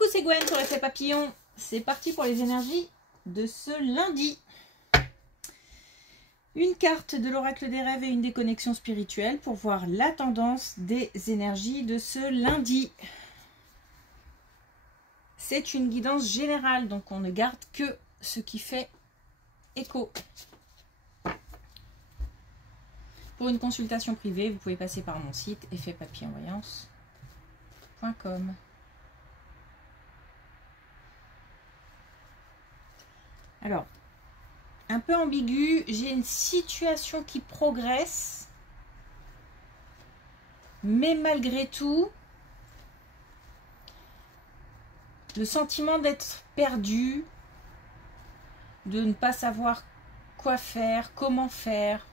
Coucou, c'est Gwen sur l'effet papillon. C'est parti pour les énergies de ce lundi. Une carte de l'oracle des rêves et une déconnexion spirituelle pour voir la tendance des énergies de ce lundi. C'est une guidance générale, donc on ne garde que ce qui fait écho. Pour une consultation privée, vous pouvez passer par mon site effetpapillonvoyance.com. Alors, un peu ambigu, j'ai une situation qui progresse, mais malgré tout, le sentiment d'être perdu, de ne pas savoir quoi faire, comment faire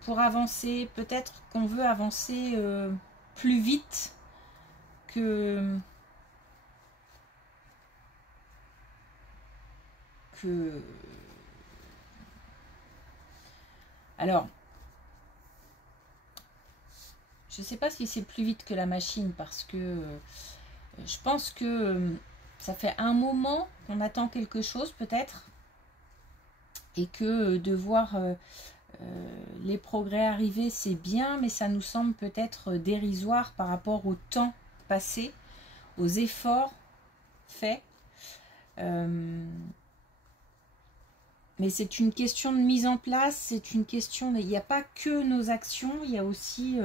pour avancer. Peut-être qu'on veut avancer plus vite que Alors, je ne sais pas si c'est plus vite que la machine, parce que je pense que ça fait un moment qu'on attend quelque chose peut-être, et que de voir les progrès arriver, c'est bien, mais ça nous semble peut-être dérisoire par rapport au temps passé, aux efforts faits. Mais c'est une question de mise en place, c'est une question... Il n'y a pas que nos actions, il y a aussi...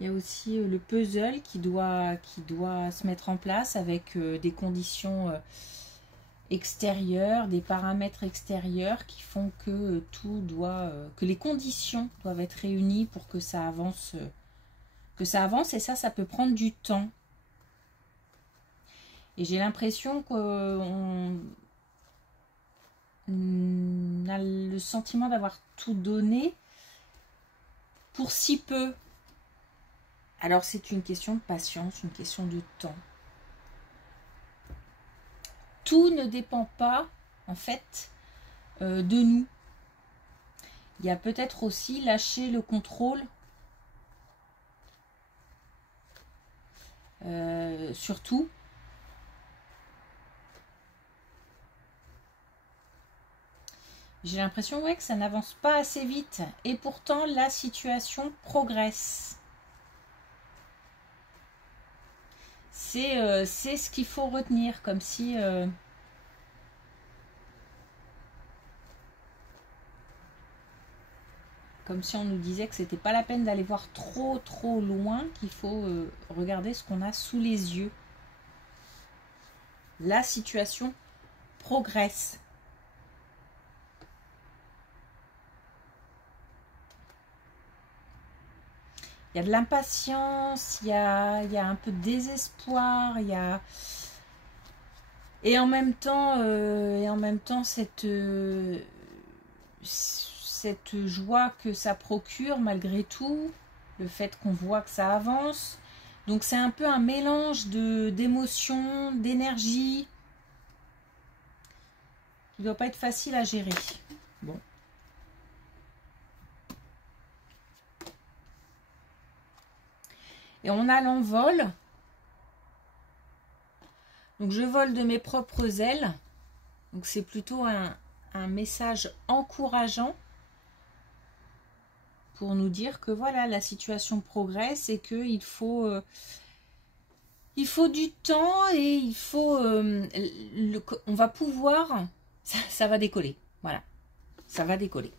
le puzzle qui doit se mettre en place avec des conditions extérieures, des paramètres extérieurs qui font que que les conditions doivent être réunies pour que ça avance, et ça peut prendre du temps. Et j'ai l'impression qu'on a le sentiment d'avoir tout donné pour si peu. Alors c'est une question de patience, une question de temps. Tout ne dépend pas, en fait, de nous. Il y a peut-être aussi lâcher le contrôle. Surtout. J'ai l'impression que ça n'avance pas assez vite. Et pourtant, la situation progresse. C'est ce qu'il faut retenir. Comme si... comme si on nous disait que c'était pas la peine d'aller voir trop loin, qu'il faut regarder ce qu'on a sous les yeux. La situation progresse. Il y a de l'impatience, il y a un peu de désespoir, et en même temps cette joie que ça procure malgré tout, le fait qu'on voit que ça avance. Donc c'est un peu un mélange d'émotions, d'énergie qui ne doit pas être facile à gérer. Bon. Et on a l'envol. Donc je vole de mes propres ailes. Donc c'est plutôt un message encourageant pour nous dire que voilà, la situation progresse et qu'il faut, du temps, et il faut... on va pouvoir... Ça va décoller. Voilà. Ça va décoller.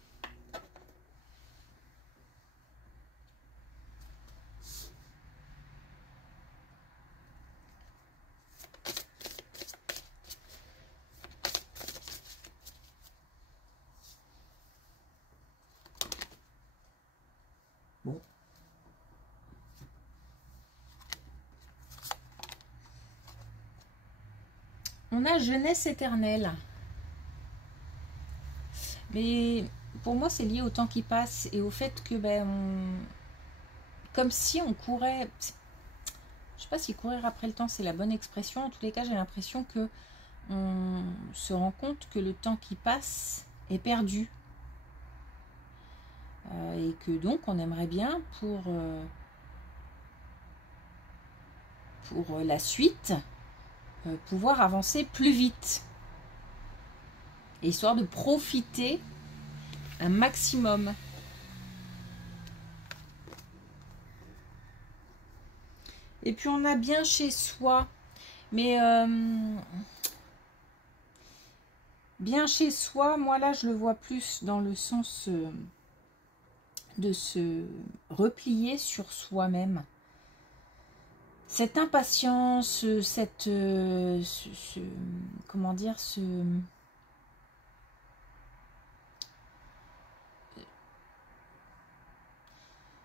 Bon. On a jeunesse éternelle. Mais pour moi, c'est lié au temps qui passe et au fait que, comme si on courait... Je sais pas si courir après le temps, c'est la bonne expression. En tous les cas, j'ai l'impression que on se rend compte que le temps qui passe est perdu. Et que donc, on aimerait bien, pour pour la suite, pouvoir avancer plus vite. Histoire de profiter un maximum. Et puis on a bien chez soi. Mais bien chez soi, moi là je le vois plus dans le sens de se replier sur soi-même. Cette impatience, cette comment dire,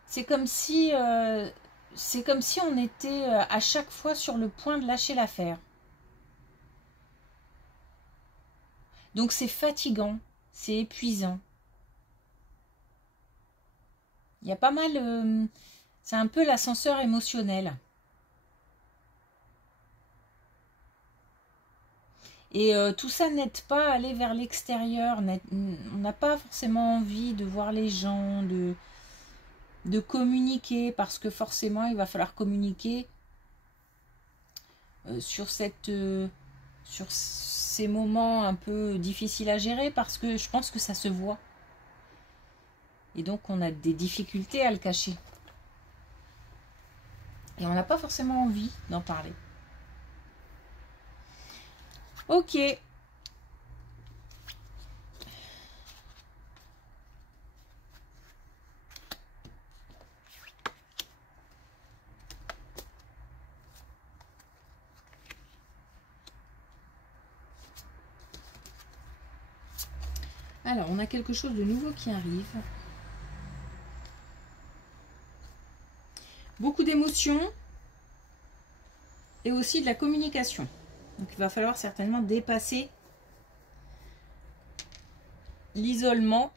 c'est comme si on était à chaque fois sur le point de lâcher l'affaire. Donc c'est fatigant, c'est épuisant. Il y a pas mal, c'est un peu l'ascenseur émotionnel. Et tout ça n'aide pas à aller vers l'extérieur. On n'a pas forcément envie de voir les gens, de communiquer, parce que forcément il va falloir communiquer sur ces moments un peu difficiles à gérer, parce que je pense que ça se voit. Et donc on a des difficultés à le cacher. Et on n'a pas forcément envie d'en parler. Ok. Alors, on a quelque chose de nouveau qui arrive. Beaucoup d'émotions et aussi de la communication. Donc, il va falloir certainement dépasser l'isolement,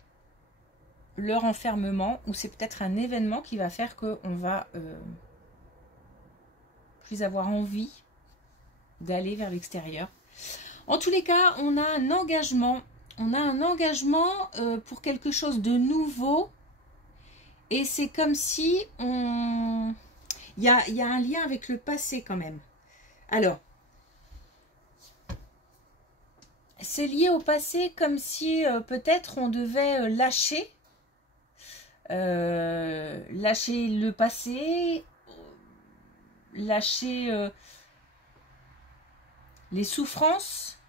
le renfermement, ou c'est peut-être un événement qui va faire qu'on va plus avoir envie d'aller vers l'extérieur. En tous les cas, on a un engagement. On a un engagement pour quelque chose de nouveau. Et c'est comme si on... Il y a un lien avec le passé quand même. Alors, c'est lié au passé comme si peut-être on devait lâcher le passé, lâcher les souffrances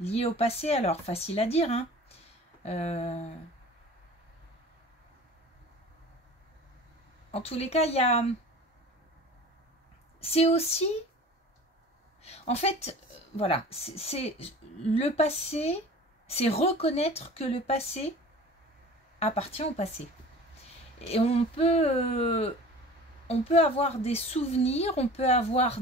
liées au passé. Alors, facile à dire, hein. En tous les cas, il y a... C'est aussi... En fait, voilà, c'est le passé, c'est reconnaître que le passé appartient au passé. Et on peut avoir des souvenirs, on peut avoir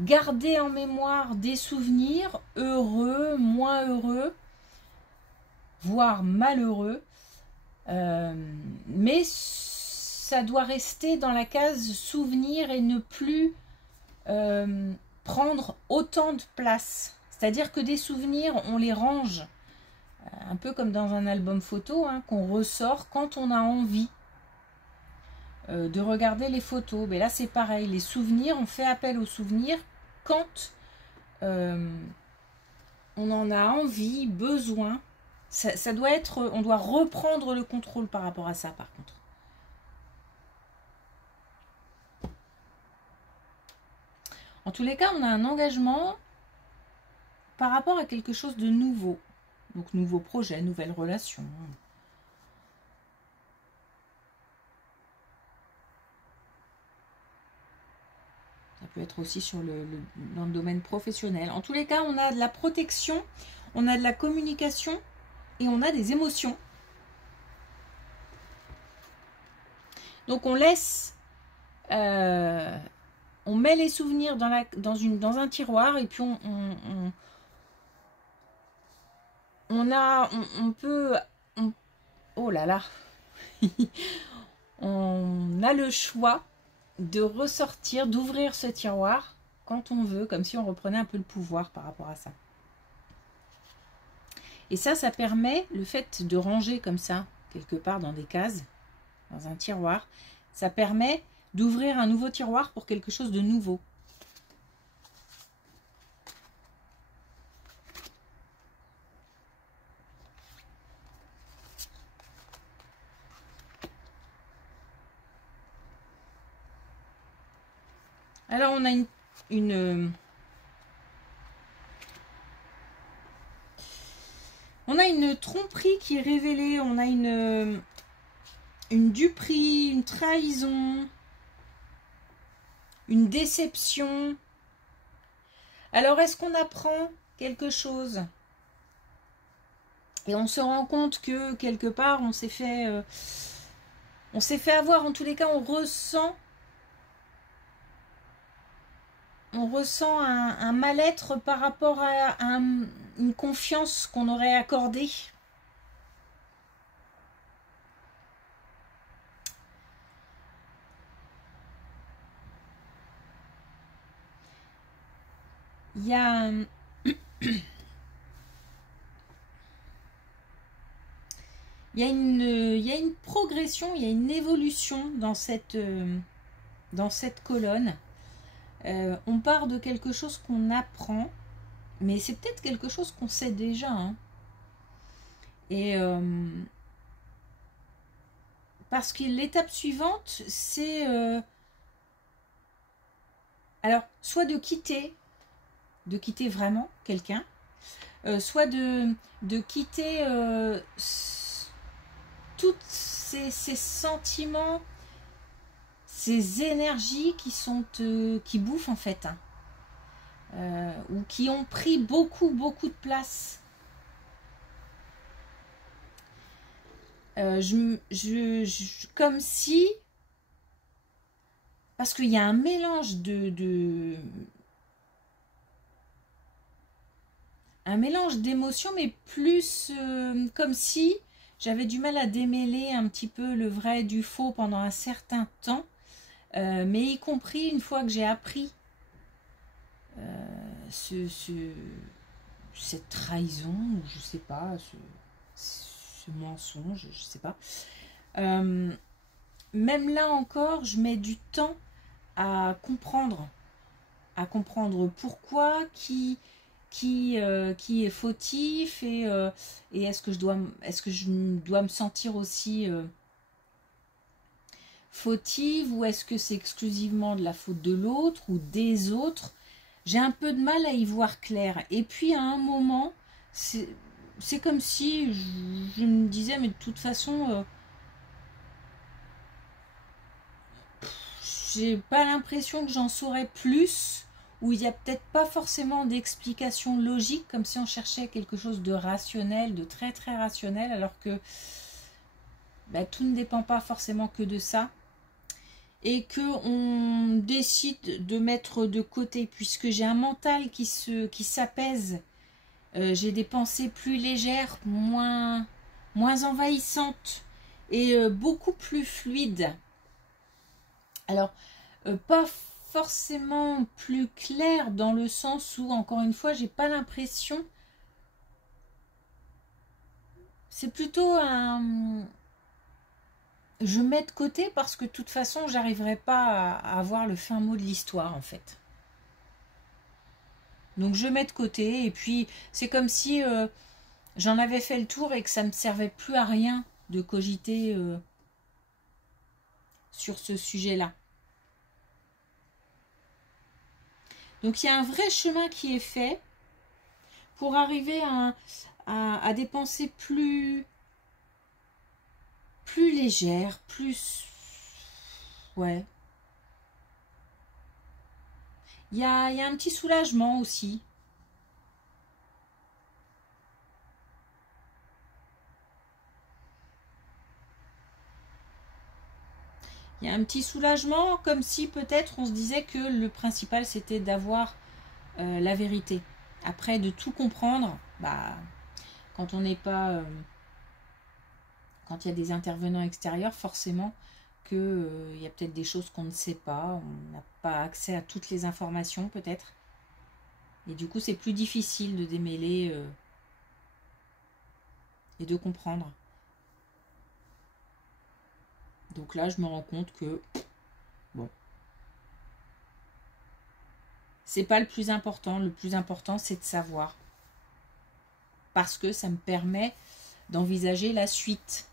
garder en mémoire des souvenirs heureux, moins heureux, voire malheureux. Mais ça doit rester dans la case souvenir et ne plus prendre autant de place. C'est-à-dire que des souvenirs, on les range un peu comme dans un album photo, hein, qu'on ressort quand on a envie de regarder les photos. Mais là, c'est pareil. Les souvenirs, on fait appel aux souvenirs quand on en a envie, besoin. Ça doit être... On doit reprendre le contrôle par rapport à ça, par contre. En tous les cas, on a un engagement par rapport à quelque chose de nouveau. Donc, nouveau projet, nouvelle relation. Ça peut être aussi dans le domaine professionnel. En tous les cas, on a de la protection, on a de la communication et on a des émotions. Donc, on laisse... on met les souvenirs dans un tiroir et puis on peut... oh là là on a le choix de ressortir, d'ouvrir ce tiroir quand on veut, comme si on reprenait un peu le pouvoir par rapport à ça. Et ça permet, le fait de ranger comme ça, quelque part dans des cases, dans un tiroir, ça permet d'ouvrir un nouveau tiroir pour quelque chose de nouveau. Alors on a on a une tromperie qui est révélée, on a une duperie, une trahison, une déception. Alors est-ce qu'on apprend quelque chose et on se rend compte que quelque part on s'est fait avoir, en tous les cas on ressent un mal-être par rapport à une confiance qu'on aurait accordée. Il y a il y a une progression, il y a une évolution dans cette colonne. On part de quelque chose qu'on apprend, mais c'est peut-être quelque chose qu'on sait déjà. Hein. Et parce que l'étape suivante, c'est alors soit de quitter vraiment quelqu'un, soit de quitter tous ces sentiments, ces énergies qui bouffent en fait, hein, ou qui ont pris beaucoup de place. Comme si, parce qu'il y a un mélange un mélange d'émotions, mais plus comme si j'avais du mal à démêler un petit peu le vrai du faux pendant un certain temps, mais y compris une fois que j'ai appris cette trahison, ou je sais pas, ce mensonge, je sais pas. Même là encore, je mets du temps à comprendre pourquoi, qui est fautif, et est-ce que je dois me sentir aussi fautive, ou est-ce que c'est exclusivement de la faute de l'autre ou des autres. J'ai un peu de mal à y voir clair. Et puis à un moment, c'est comme si je me disais, mais de toute façon, j'ai pas l'impression que j'en saurais plus, ou il n'y a peut-être pas forcément d'explication logique, comme si on cherchait quelque chose de rationnel, de très très rationnel, alors que tout ne dépend pas forcément que de ça. Et que on décide de mettre de côté, puisque j'ai un mental qui s'apaise, j'ai des pensées plus légères, moins envahissantes, et beaucoup plus fluides. Alors pas forcément plus claires, dans le sens où, encore une fois, j'ai pas l'impression, c'est plutôt un... Je mets de côté parce que de toute façon, j'arriverai pas à avoir le fin mot de l'histoire, en fait. Donc je mets de côté, et puis c'est comme si j'en avais fait le tour et que ça ne me servait plus à rien de cogiter sur ce sujet-là. Donc il y a un vrai chemin qui est fait pour arriver à des pensées plus légères, plus... Ouais. Il y a un petit soulagement aussi. Il y a un petit soulagement, comme si peut-être on se disait que le principal c'était d'avoir la vérité. Après, de tout comprendre, quand on n'est pas... quand il y a des intervenants extérieurs, forcément qu'il y a peut-être des choses qu'on ne sait pas, on n'a pas accès à toutes les informations peut-être. Et du coup, c'est plus difficile de démêler et de comprendre. Donc là, je me rends compte que Bon. C'est pas le plus important. Le plus important, c'est de savoir. Parce que ça me permet d'envisager la suite.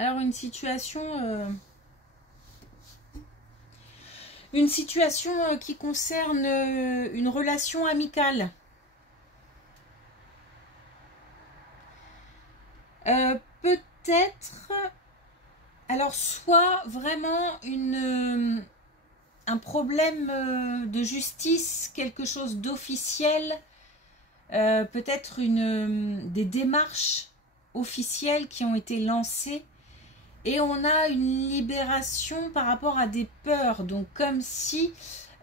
Alors une situation qui concerne une relation amicale. Peut-être, alors soit vraiment un problème de justice, quelque chose d'officiel, peut-être des démarches officielles qui ont été lancées. Et on a une libération par rapport à des peurs. Donc comme si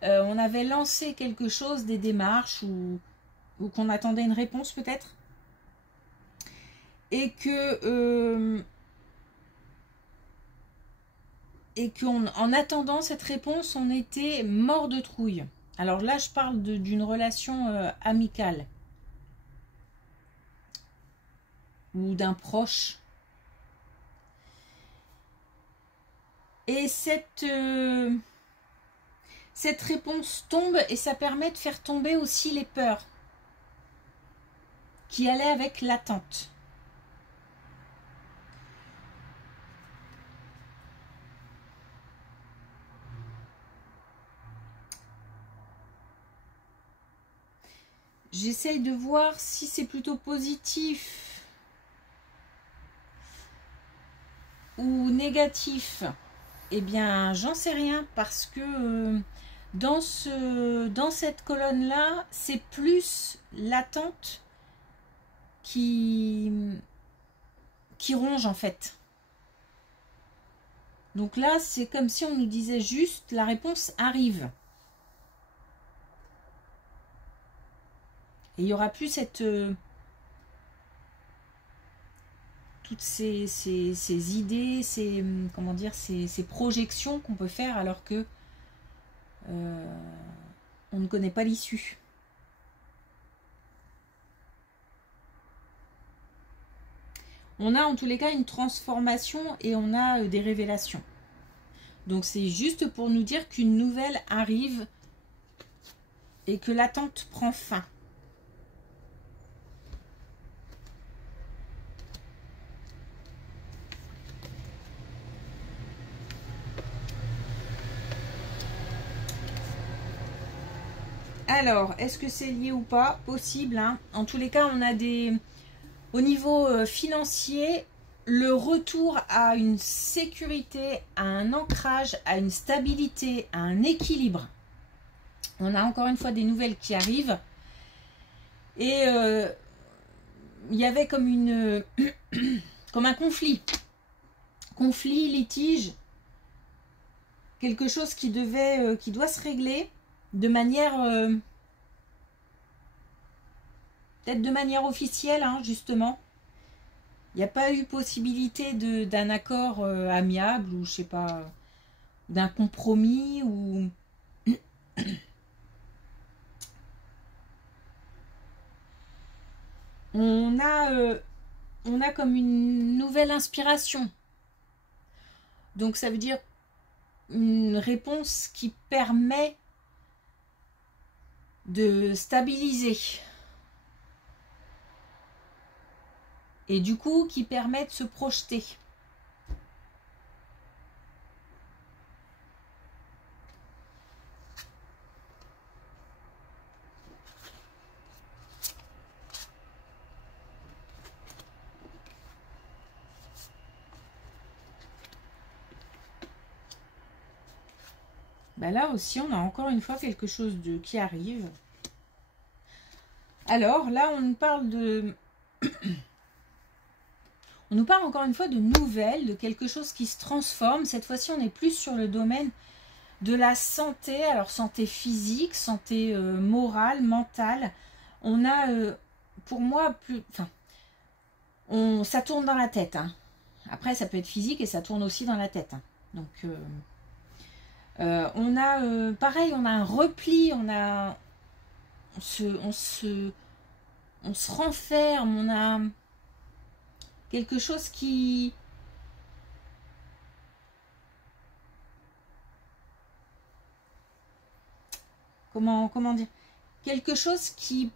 on avait lancé quelque chose, des démarches, ou qu'on attendait une réponse peut-être. Et qu'en attendant cette réponse, on était mort de trouille. Alors là, je parle d'une relation amicale. Ou d'un proche. Et cette réponse tombe et ça permet de faire tomber aussi les peurs qui allaient avec l'attente. J'essaye de voir si c'est plutôt positif ou négatif. Eh bien, j'en sais rien parce que dans cette colonne-là, c'est plus l'attente qui ronge en fait. Donc là, c'est comme si on nous disait juste la réponse arrive. Et il n'y aura plus toutes ces idées, comment dire, ces projections qu'on peut faire alors que on ne connaît pas l'issue. On a en tous les cas une transformation et on a des révélations. Donc c'est juste pour nous dire qu'une nouvelle arrive et que l'attente prend fin. Alors, est-ce que c'est lié ou pas? Possible, hein. En tous les cas, on a au niveau financier, le retour à une sécurité, à un ancrage, à une stabilité, à un équilibre. On a encore une fois des nouvelles qui arrivent. Et il y avait comme comme un conflit. Conflit, litige. Quelque chose qui doit se régler de manière peut-être de manière officielle, hein, justement. Il n'y a pas eu possibilité d'un accord amiable ou je sais pas, d'un compromis ou on a comme une nouvelle inspiration. Donc ça veut dire une réponse qui permet de stabiliser. Et du coup, qui permet de se projeter. Ben là aussi, on a encore une fois quelque chose qui arrive. Alors, là, on nous parle on nous parle encore une fois de nouvelles, de quelque chose qui se transforme. Cette fois-ci, on est plus sur le domaine de la santé. Alors, santé physique, santé morale, mentale. On a, pour moi, ça tourne dans la tête. Hein. Après, ça peut être physique et ça tourne aussi dans la tête. Hein. Donc, on a, pareil, on a un repli, on se renferme, on a quelque chose qui... Comment dire? Quelque chose qui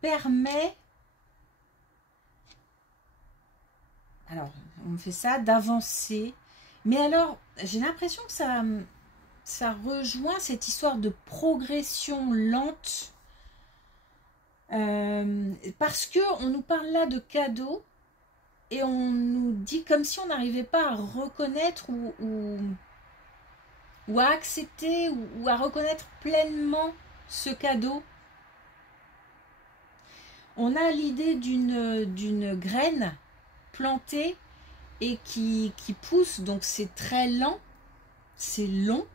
permet... Alors, on me fait ça, d'avancer. Mais alors, j'ai l'impression que ça rejoint cette histoire de progression lente. Parce que on nous parle là de cadeaux et on nous dit comme si on n'arrivait pas à reconnaître ou à accepter ou à reconnaître pleinement ce cadeau. On a l'idée d'une graine plantée et qui pousse, donc c'est très lent, c'est long,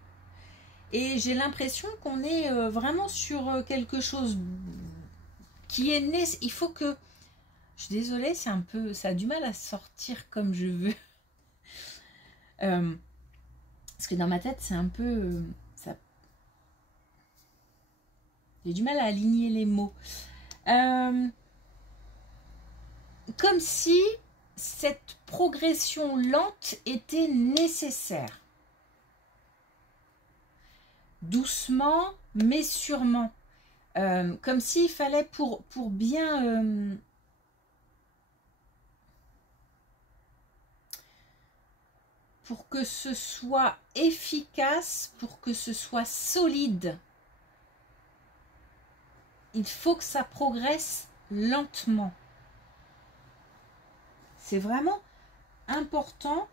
et j'ai l'impression qu'on est vraiment sur quelque chose qui est né. Il faut que... Je suis désolée, c'est un peu... Ça a du mal à sortir comme je veux. Parce que dans ma tête, c'est un peu... J'ai du mal à aligner les mots. Comme si cette progression lente était nécessaire. Doucement, mais sûrement. Comme s'il fallait pour bien... pour que ce soit efficace, pour que ce soit solide, il faut que ça progresse lentement. C'est vraiment important,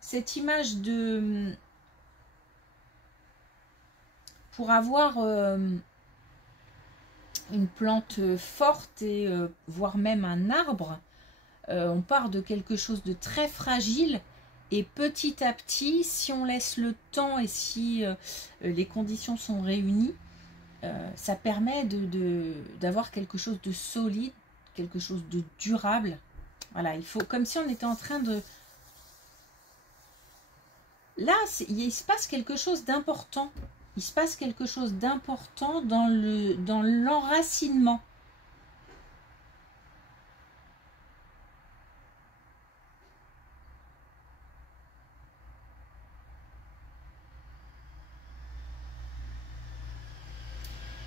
cette image de... Pour avoir une plante forte et voire même un arbre, on part de quelque chose de très fragile et petit à petit, si on laisse le temps et si les conditions sont réunies, ça permet d'avoir quelque chose de solide, quelque chose de durable. Voilà, il faut, comme si on était en train de... Là, il se passe quelque chose d'important. Il se passe quelque chose d'important dans l'enracinement.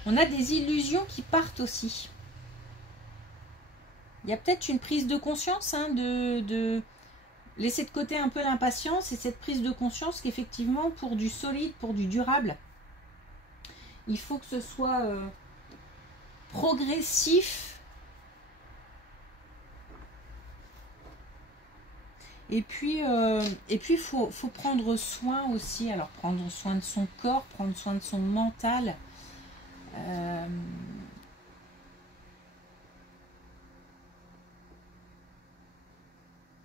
On a des illusions qui partent aussi. Il y a peut-être une prise de conscience, hein, de laisser de côté un peu l'impatience et cette prise de conscience qu'effectivement, pour du solide, pour du durable, il faut que ce soit progressif. Et puis, faut prendre soin aussi. Alors, prendre soin de son corps, prendre soin de son mental.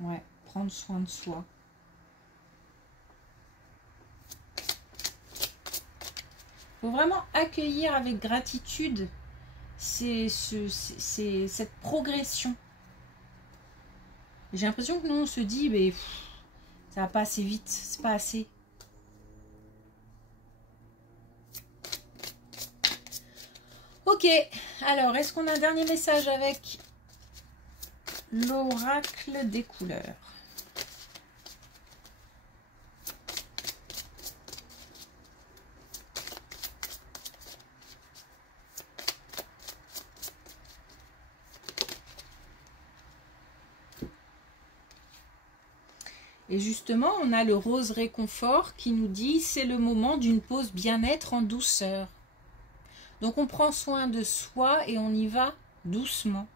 Ouais, prendre soin de soi. Il faut vraiment accueillir avec gratitude cette progression. J'ai l'impression que nous, on se dit, mais ça va pas assez vite, c'est pas assez. Ok, alors, est-ce qu'on a un dernier message avec l'oracle des couleurs? Et justement, on a le rose réconfort qui nous dit c'est le moment d'une pause bien-être en douceur. Donc on prend soin de soi et on y va doucement.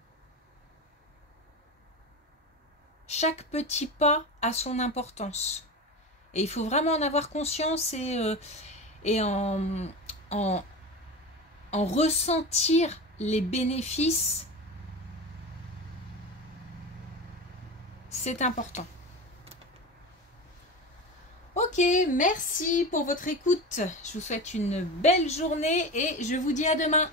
Chaque petit pas a son importance. Et il faut vraiment en avoir conscience et en ressentir les bénéfices. C'est important. Ok, merci pour votre écoute. Je vous souhaite une belle journée et je vous dis à demain.